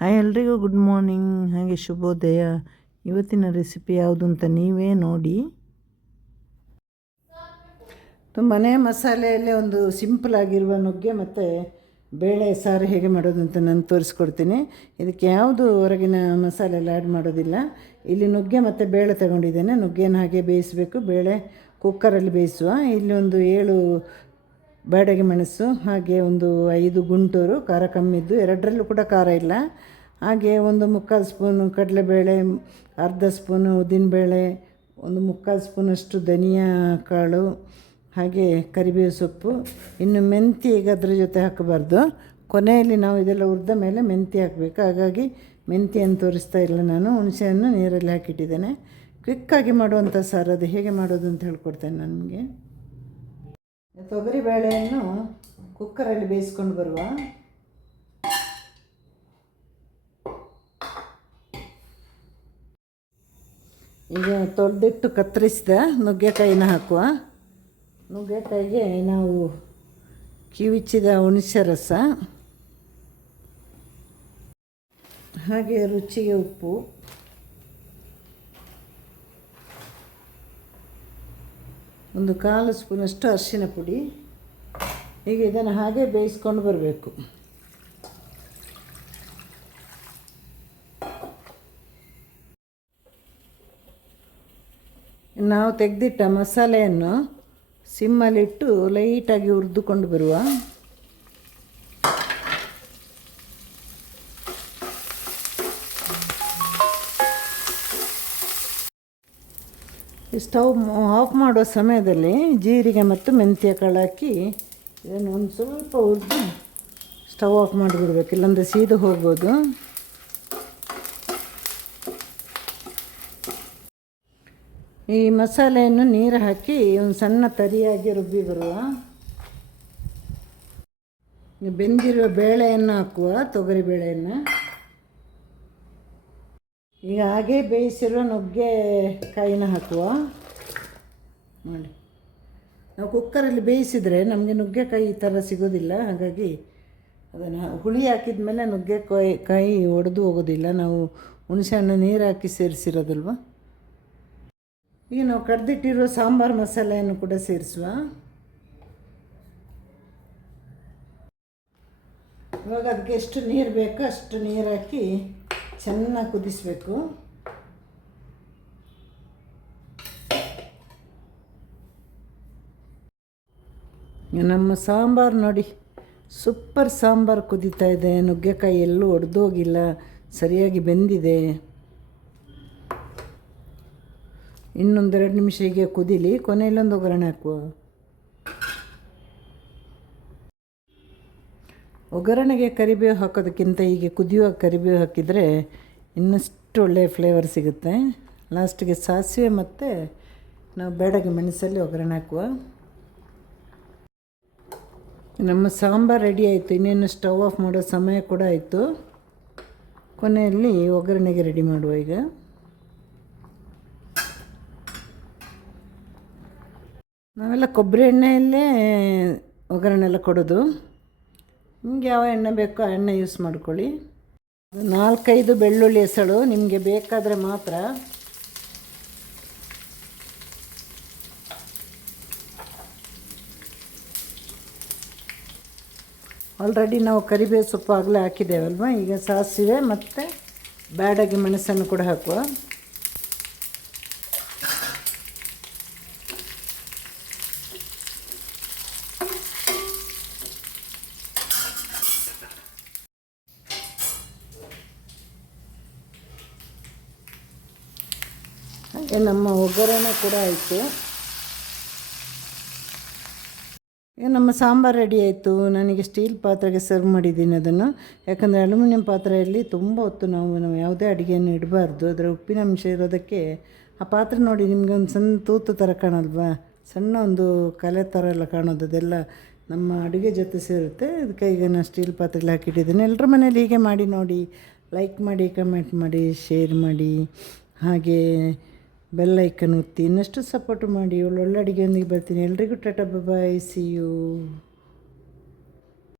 Hi ಎಲ್ರಿಗೂ good morning, ಹಾಗೆ ಶುಭೋದಯ. ಇವತ್ತಿನ ರೆಸಿಪಿ ಯಾವುದು ಅಂತ ನೀವೇ ನೋಡಿ. ಮನೆ ಮಸಾಲೆಯಲ್ಲೇ ಒಂದು ಸಿಂಪಲ್ ಆಗಿರುವ ನುಗ್ಗೆ ಮತ್ತು ಬೇಳೆ ಸಾರು ಹೇಗೆ ಮಾಡೋದು ಅಂತ ನಾನು ತೋರಿಸ್ಕೊಡ್ತೀನಿ. ಇದಕ್ಕೆ ಯಾವುದು ಹೊರಗಿನ ಮಸಾಲೆ ಎಲ್ಲ ಆ್ಯಡ್ ಮಾಡೋದಿಲ್ಲ. ಇಲ್ಲಿ ನುಗ್ಗೆ ಮತ್ತು ಬೇಳೆ ತಗೊಂಡಿದ್ದೇನೆ. ನುಗ್ಗೆನ ಹಾಗೆ ಬೇಯಿಸಬೇಕು, ಬೇಳೆ ಕುಕ್ಕರಲ್ಲಿ ಬೇಯಿಸುವ. ಇಲ್ಲಿ ಒಂದು 7 ಬ್ಯಾಡಗಿ ಮೆಣಸು, ಹಾಗೆ ಒಂದು 5 ಗುಂಟೂರು, ಖಾರ ಕಮ್ಮಿದ್ದು, ಎರಡರಲ್ಲೂ ಕೂಡ ಖಾರ ಇಲ್ಲ. ಹಾಗೆ ಒಂದು 3/4 ಸ್ಪೂನು ಕಡಲೆಬೇಳೆ, ಅರ್ಧ ಸ್ಪೂನು ಉದ್ದಿನಬೇಳೆ, ಒಂದು 3/4 ಸ್ಪೂನಷ್ಟು ಧನಿಯಾ ಕಾಳು, ಹಾಗೆ ಕರಿಬೇವು ಸೊಪ್ಪು. ಇನ್ನು ಮೆಂತ್ಯ ಈಗ ಅದ್ರ ಜೊತೆ ಹಾಕಬಾರ್ದು, ಕೊನೆಯಲ್ಲಿ ನಾವು ಇದೆಲ್ಲ ಹುರಿದ ಮೇಲೆ ಮೆಂತ್ಯ ಹಾಕಬೇಕು. ಹಾಗಾಗಿ ಮೆಂತ್ಯವನ್ನು ತೋರಿಸ್ತಾ ಇಲ್ಲ ನಾನು. ಹುಣಸೆಹಣ್ಣು ನೀರಲ್ಲಿ ಹಾಕಿಟ್ಟಿದ್ದೇನೆ. ಕ್ವಿಕ್ಕಾಗಿ ಮಾಡುವಂಥ ಸಾರು, ಅದು ಹೇಗೆ ಮಾಡೋದು ಅಂತ ಹೇಳ್ಕೊಡ್ತೇನೆ ನನಗೆ. ತೊಗರಿ ಬೇಳೆಯನ್ನು ಕುಕ್ಕರಲ್ಲಿ ಬೇಯಿಸ್ಕೊಂಡು ಬರುವ. ಈಗ ತೊಳೆದಿಟ್ಟು ಕತ್ತರಿಸಿದ ನುಗ್ಗೆಕಾಯಿನ ಹಾಕುವ. ನುಗ್ಗೆಕಾಯಿಗೆ ನಾವು ಕಿವಿಚ್ಚಿದ ಹುಣಸೆ ರಸ, ಹಾಗೆ ರುಚಿಗೆ ಉಪ್ಪು, ಒಂದು 1/4 ಸ್ಪೂನಷ್ಟು ಅರಿಶಿನ ಪುಡಿ. ಈಗ ಇದನ್ನು ಹಾಗೆ ಬೇಯಿಸ್ಕೊಂಡು ಬರಬೇಕು. ನಾವು ತೆಗೆದಿಟ್ಟ ಮಸಾಲೆಯನ್ನು ಸಿಮ್ಮಲ್ಲಿಟ್ಟು ಲೈಟಾಗಿ ಹುರಿದುಕೊಂಡು ಬರುವ. ಸ್ಟವ್ ಆಫ್ ಮಾಡುವ ಸಮಯದಲ್ಲಿ ಜೀರಿಗೆ ಮತ್ತು ಮೆಂತ್ಯ ಕಾಳು ಹಾಕಿ ಇದನ್ನು ಒಂದು ಸ್ವಲ್ಪ ಹುರಿದು ಸ್ಟವ್ ಆಫ್ ಮಾಡಿಬಿಡ್ಬೇಕು, ಇಲ್ಲಾಂದರೆ ಸೀದು ಹೋಗ್ಬೋದು. ಈ ಮಸಾಲೆಯನ್ನು ನೀರು ಹಾಕಿ ಒಂದು ಸಣ್ಣ ತರಿಯಾಗಿ ರುಬ್ಬಿ ಬರುವ. ಬೆಂದಿರುವ ಬೇಳೆಯನ್ನು ಹಾಕುವ, ತೊಗರಿ ಬೇಳೆಯನ್ನು. ಈಗ ಹಾಗೆ ಬೇಯಿಸಿರುವ ನುಗ್ಗೆಕಾಯಿನ ಹಾಕುವ. ನೋಡಿ, ನಾವು ಕುಕ್ಕರಲ್ಲಿ ಬೇಯಿಸಿದರೆ ನಮಗೆ ನುಗ್ಗೆಕಾಯಿ ಈ ಥರ ಸಿಗೋದಿಲ್ಲ. ಹಾಗಾಗಿ ಅದನ್ನು ಹುಳಿ ಹಾಕಿದ ಮೇಲೆ ನುಗ್ಗೆಕಾಯಿ ಒಡೆದು ಹೋಗೋದಿಲ್ಲ. ನಾವು ಹುಣಸೆಹಣ್ಣು ನೀರು ಹಾಕಿ ಸೇರಿಸಿರೋದಲ್ವ. ಈಗ ನಾವು ಕಡ್ದಿಟ್ಟಿರೋ ಸಾಂಬಾರು ಮಸಾಲೆಯನ್ನು ಕೂಡ ಸೇರಿಸುವ. ಇವಾಗ ಅದಕ್ಕೆ ಎಷ್ಟು ನೀರು ಬೇಕೋ ಅಷ್ಟು ನೀರು ಹಾಕಿ ಚೆನ್ನಾಗಿ ಕುದಿಸಬೇಕು. ನಮ್ಮ ಸಾಂಬಾರು ನೋಡಿ, ಸೂಪರ್ ಸಾಂಬಾರು ಕುದೀತಾ ಇದೆ. ನುಗ್ಗೆಕಾಯಿ ಎಲ್ಲೂ ಒಡೆದೋಗಿಲ್ಲ, ಸರಿಯಾಗಿ ಬೆಂದಿದೆ. ಇನ್ನೊಂದು 2 ನಿಮಿಷ ಹೀಗೆ ಕುದೀಲಿ. ಕೊನೆಯಲ್ಲೊಂದು ಒಗ್ಗರಣೆ ಹಾಕುವ. ಒಗ್ಗರಣೆಗೆ ಕರಿಬೇವು ಹಾಕೋದಕ್ಕಿಂತ ಹೀಗೆ ಕುದಿಯುವಾಗ ಕರಿಬೇವು ಹಾಕಿದರೆ ಇನ್ನಷ್ಟು ಒಳ್ಳೆಯ ಫ್ಲೇವರ್ ಸಿಗುತ್ತೆ. ಲಾಸ್ಟಿಗೆ ಸಾಸಿವೆ ಮತ್ತು ನಾವು ಬೇಡಗಿ ಮೆಣಸಲ್ಲಿ ಒಗ್ಗರಣೆ ಹಾಕುವ. ನಮ್ಮ ಸಾಂಬಾರು ರೆಡಿ ಆಯಿತು. ಇನ್ನೇನು ಸ್ಟವ್ ಆಫ್ ಮಾಡೋ ಸಮಯ ಕೂಡ ಆಯಿತು. ಕೊನೆಯಲ್ಲಿ ಒಗ್ಗರಣೆಗೆ ರೆಡಿ ಮಾಡುವ. ಈಗ ನಾವೆಲ್ಲ ಕೊಬ್ಬರಿ ಎಣ್ಣೆಯಲ್ಲೇ ಒಗ್ಗರಣೆ ಎಲ್ಲ ಕೊಡೋದು. ನಿಮಗೆ ಯಾವ ಎಣ್ಣೆ ಬೇಕೋ ಆ ಎಣ್ಣೆ ಯೂಸ್ ಮಾಡ್ಕೊಳ್ಳಿ. 4-5 ಬೆಳ್ಳುಳ್ಳಿ ಹೆಸಳು ನಿಮಗೆ ಬೇಕಾದರೆ ಮಾತ್ರ. ಆಲ್ರೆಡಿ ನಾವು ಕರಿಬೇವು ಸೊಪ್ಪು ಆಗಲೇ ಹಾಕಿದ್ದೇವಲ್ವ. ಈಗ ಸಾಸಿವೆ ಮತ್ತು ಬ್ಯಾಡಗಿ ಮೆಣಸನ್ನು ಕೂಡ ಹಾಕುವ. ಹಾಗೆ ನಮ್ಮ ಒಗ್ಗರಣೆ ಕೂಡ ಆಯಿತು. ಈಗ ನಮ್ಮ ಸಾಂಬಾರು ರೆಡಿ ಆಯಿತು. ನನಗೆ ಸ್ಟೀಲ್ ಪಾತ್ರೆಗೆ ಸರ್ವ್ ಮಾಡಿದ್ದೀನಿ ಅದನ್ನು. ಯಾಕಂದರೆ ಅಲ್ಯೂಮಿನಿಯಂ ಪಾತ್ರೆಯಲ್ಲಿ ತುಂಬ ಹೊತ್ತು ನಾವು ಯಾವುದೇ ಅಡುಗೆಯನ್ನು ಇಡಬಾರ್ದು. ಅದರ ಉಪ್ಪಿನ ಅಂಶ ಇರೋದಕ್ಕೆ. ಆ ಪಾತ್ರೆ ನೋಡಿ, ನಿಮಗೆ ಒಂದು ಸಣ್ಣ ತೂತು ಥರ ಕಾಣಲ್ವಾ, ಸಣ್ಣ ಒಂದು ಕಲೆ ಥರ ಎಲ್ಲ ಕಾಣೋದು, ಅದೆಲ್ಲ ನಮ್ಮ ಅಡುಗೆ ಜೊತೆ ಸೇರುತ್ತೆ. ಅದಕ್ಕೆ ಈಗ ನಾನು ಸ್ಟೀಲ್ ಪಾತ್ರೆಯಲ್ಲಿ ಹಾಕಿಟ್ಟಿದ್ದೀನಿ. ಎಲ್ಲರ ಮನೇಲಿ ಹೀಗೆ ಮಾಡಿ ನೋಡಿ. ಲೈಕ್ ಮಾಡಿ, ಕಮೆಂಟ್ ಮಾಡಿ, ಶೇರ್ ಮಾಡಿ, ಹಾಗೆ ಬೆಲ್ ಐಕನ್ ಒತ್ತಿ ಇನ್ನಷ್ಟು ಸಪೋರ್ಟ್ ಮಾಡಿ. ಒಳ್ಳೊಳ್ಳೆ ಅಡುಗೆಯೊಂದಿಗೆ ಬರ್ತೀನಿ. ಎಲ್ರಿಗೂ ಟಾಟಾ, ಬಾಯ್, ಸಿ ಯು.